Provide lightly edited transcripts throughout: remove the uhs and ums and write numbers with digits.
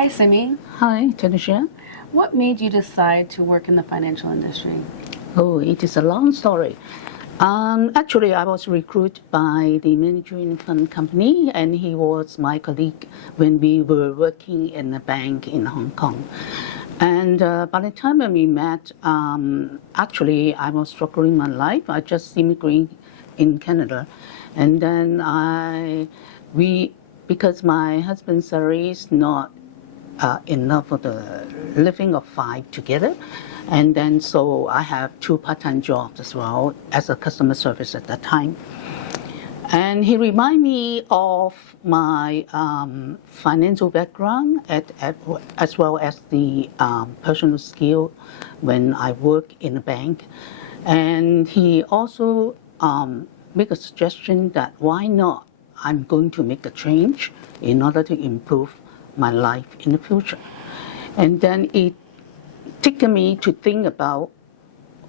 Hi, Simi. Hi, Tanisha. What made you decide to work in the financial industry? Oh, it is a long story. Actually, I was recruited by the management fund company, and he was my colleague when we were working in a bank in Hong Kong. And by the time when we met, actually, I was struggling my life. I just immigrated in Canada, and then because my husband's salary is not enough for the living of five together. And then so I have two part-time jobs as well as a customer service at that time. And he reminded me of my financial background as well as the personal skill when I work in a bank. And he also make a suggestion that why not I'm going to make a change in order to improve my life in the future. And then it took me to think about,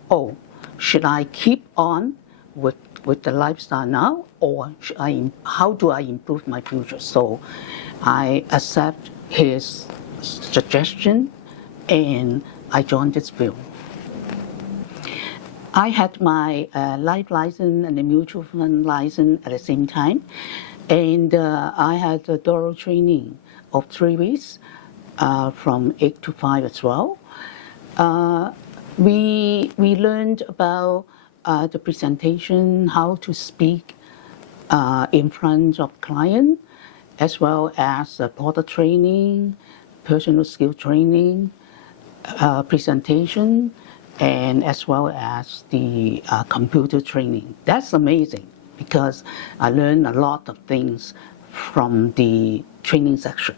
oh, should I keep on with the lifestyle now, or how do I improve my future? So I accept his suggestion and I joined this field. I had my life license and the mutual fund license at the same time, and I had a thorough training of 3 weeks from 8 to 5 as well. We learned about the presentation, how to speak in front of client, as well as product training, personal skill training, presentation, and as well as the computer training. That's amazing because I learned a lot of things from the training section.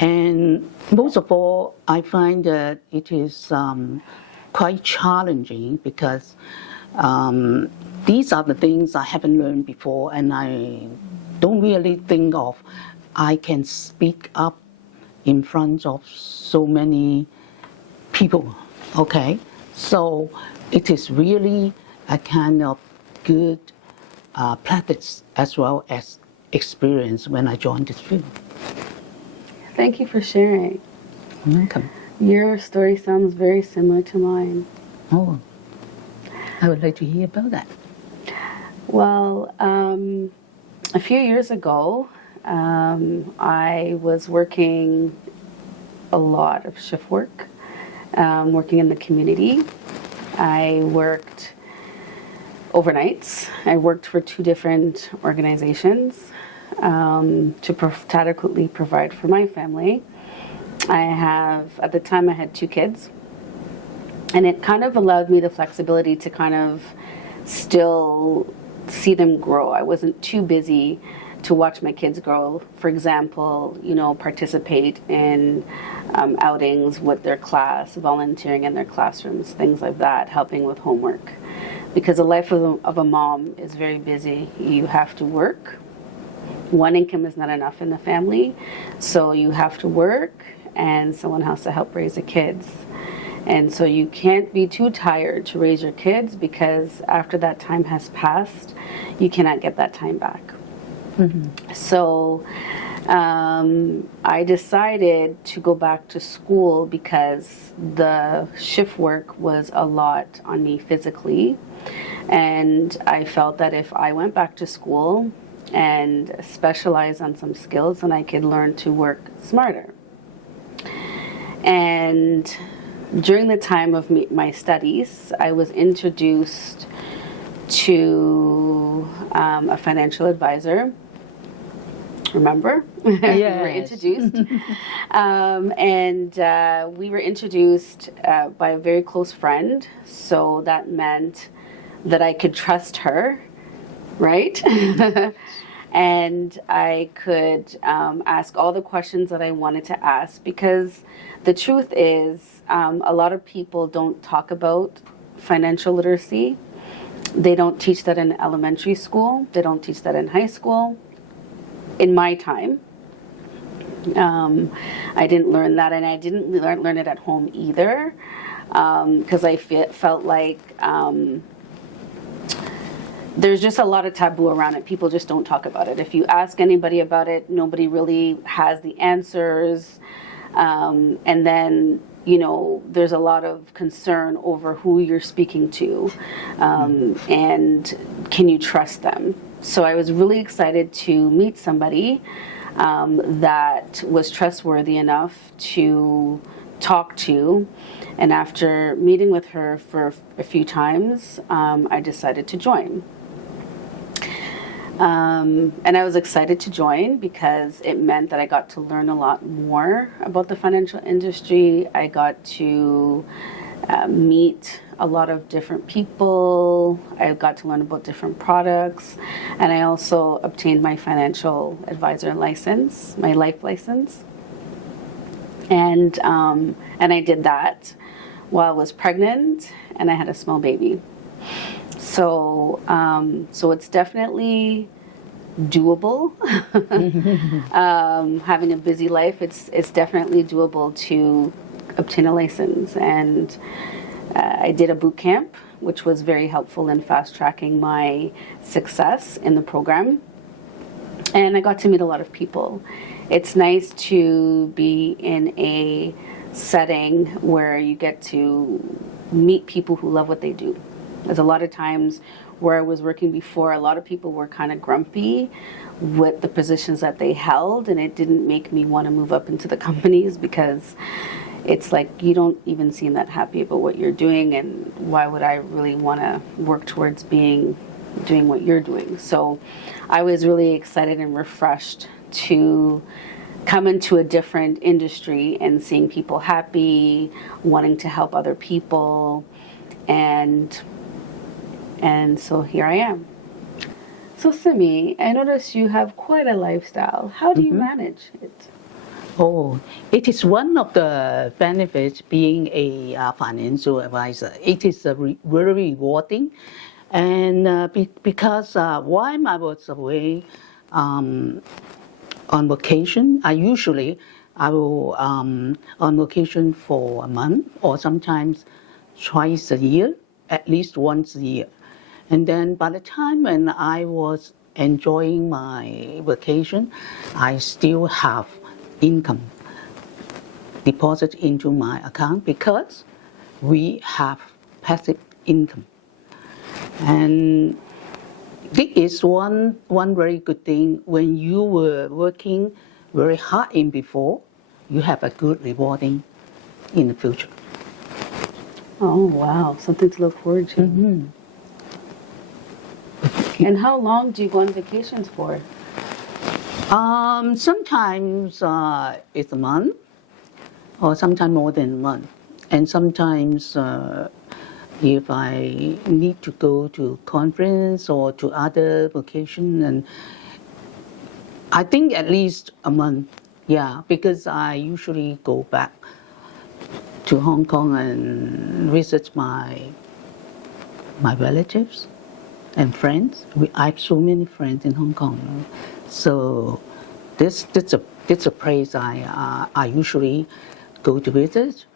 And most of all, I find that it is quite challenging because these are the things I haven't learned before, and I don't really think of I can speak up in front of so many people. Okay, so it is really a kind of good practice as well as experience when I joined this field. Thank you for sharing. You're welcome. Your story sounds very similar to mine. Oh, I would like to hear about that. Well, a few years ago, I was working a lot of shift work, working in the community. I worked overnights. I worked for 2 different organizations to adequately provide for my family. At the time, I had 2 kids, and it kind of allowed me the flexibility to kind of still see them grow. I wasn't too busy to watch my kids grow. For example, participate in outings with their class, volunteering in their classrooms, things like that, helping with homework. Because the life of a mom is very busy. You have to work. One income is not enough in the family, so you have to work, and someone has to help raise the kids. And so you can't be too tired to raise your kids, because after that time has passed, you cannot get that time back. Mm-hmm. So I decided to go back to school because the shift work was a lot on me physically. And I felt that if I went back to school and specialize on some skills, then I could learn to work smarter. And during the time of my studies, I was introduced to a financial advisor. Remember? Yes. We were introduced. And we were introduced by a very close friend. So that meant that I could trust her, right? And I could ask all the questions that I wanted to ask, because the truth is a lot of people don't talk about financial literacy. They don't teach that in elementary school. They don't teach that in high school. In my time, I didn't learn that, and I didn't learn it at home either, because I felt like there's just a lot of taboo around it. People just don't talk about it. If you ask anybody about it, nobody really has the answers. And then, you know, there's a lot of concern over who you're speaking to, and can you trust them? So I was really excited to meet somebody that was trustworthy enough to talk to. And after meeting with her for a few times, I decided to join. And I was excited to join because it meant that I got to learn a lot more about the financial industry. I got to meet a lot of different people. I got to learn about different products. And I also obtained my financial advisor license, my life license. And I did that while I was pregnant and I had a small baby. So it's definitely doable. Having a busy life, it's definitely doable to obtain a license. And I did a boot camp, which was very helpful in fast tracking my success in the program. And I got to meet a lot of people. It's nice to be in a setting where you get to meet people who love what they do. There's a lot of times where I was working before, a lot of people were kind of grumpy with the positions that they held, and it didn't make me want to move up into the companies because it's like you don't even seem that happy about what you're doing, and why would I really want to work towards doing what you're doing? So I was really excited and refreshed to come into a different industry and seeing people happy, wanting to help other people, and so here I am. So Simi, I notice you have quite a lifestyle. How do you manage it? Oh, it is one of the benefits being a financial advisor. It is very rewarding, and because while I was away on vacation, I will on vacation for a month or sometimes twice a year, at least once a year. And then by the time when I was enjoying my vacation, I still have income deposited into my account because we have passive income. And this is one very good thing. When you were working very hard in before, you have a good rewarding in the future. Oh, wow. Something to look forward to. And how long do you go on vacations for? Sometimes it's a month, or sometimes more than a month. And sometimes if I need to go to conference or to other vacation, and I think at least a month, yeah, because I usually go back to Hong Kong and visit my relatives and friends. I have so many friends in Hong Kong, so this a place I usually go to visit,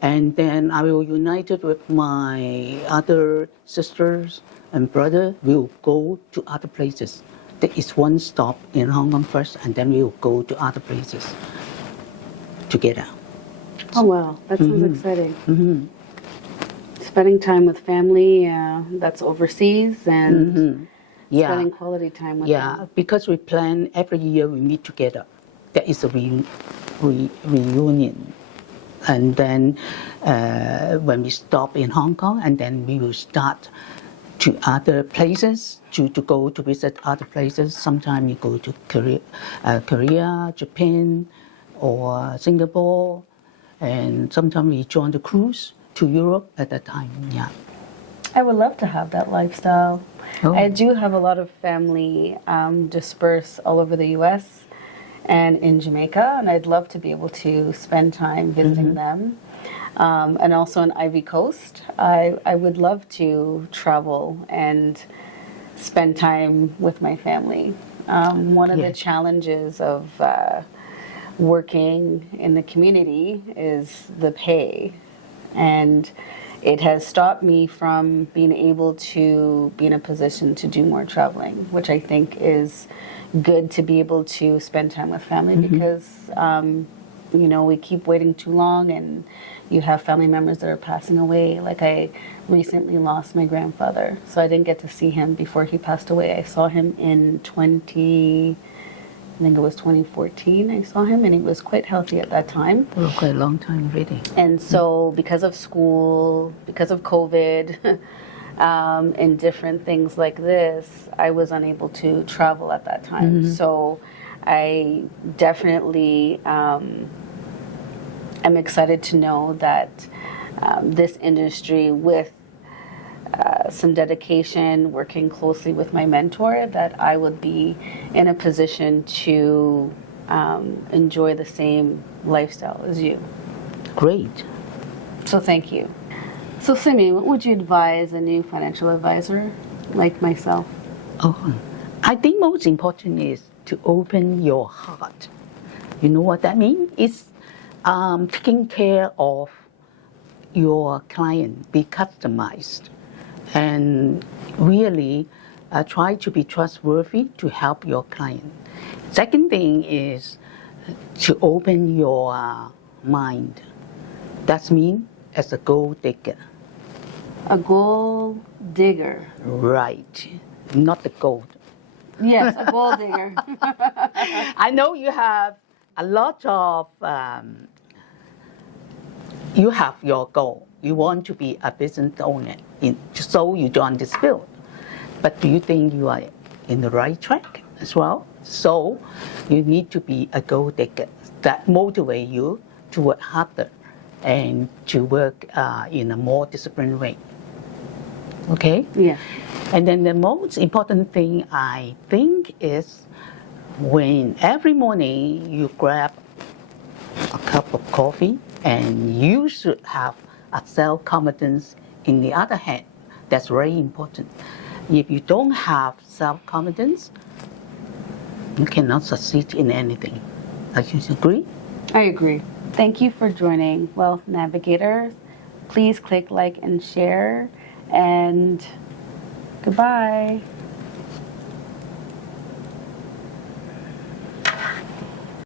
and then I will unite it with my other sisters and brother. We'll go to other places. There is one stop in Hong Kong first, and then we'll go to other places together. Oh, wow. That sounds exciting. Spending time with family that's overseas and spending quality time with them. Because we plan every year we meet together. There is a reunion. And then when we stop in Hong Kong, and then we will start to other places, to go to visit other places. Sometimes we go to Korea, Japan, or Singapore, and sometimes we join the cruise to Europe at that time, yeah. I would love to have that lifestyle. Oh. I do have a lot of family dispersed all over the U.S. and in Jamaica, and I'd love to be able to spend time visiting them. And also on Ivory Coast, I would love to travel and spend time with my family. One of the challenges of working in the community is the pay. And it has stopped me from being able to be in a position to do more traveling, which I think is good to be able to spend time with family because, we keep waiting too long and you have family members that are passing away. Like I recently lost my grandfather, so I didn't get to see him before he passed away. I saw him in I think it was 2014. I saw him and he was quite healthy at that time. For quite a long time already. And so, because of school, because of COVID, and different things like this, I was unable to travel at that time. So, I definitely am excited to know that this industry, with some dedication, working closely with my mentor, that I would be in a position to enjoy the same lifestyle as you. Great. So thank you. So Simi, what would you advise a new financial advisor like myself? Oh, I think most important is to open your heart. You know what that means? It's taking care of your client, be customized, and really try to be trustworthy to help your client. Second thing is to open your mind. That means as a gold digger. A gold digger. Right, not the gold. Yes, a gold digger. I know you have a lot of, you have your goal. You want to be a business owner, so you join this field. But do you think you are in the right track as well? So you need to be a goal digger that motivate you to work harder and to work in a more disciplined way. Okay? Yes. And then the most important thing I think is when every morning you grab a cup of coffee, and you should have a self-confidence in the other hand. That's very important. If you don't have self-confidence, you cannot succeed in anything. Do you agree? I agree. Thank you for joining Wealth Navigator. Please click like and share, and goodbye.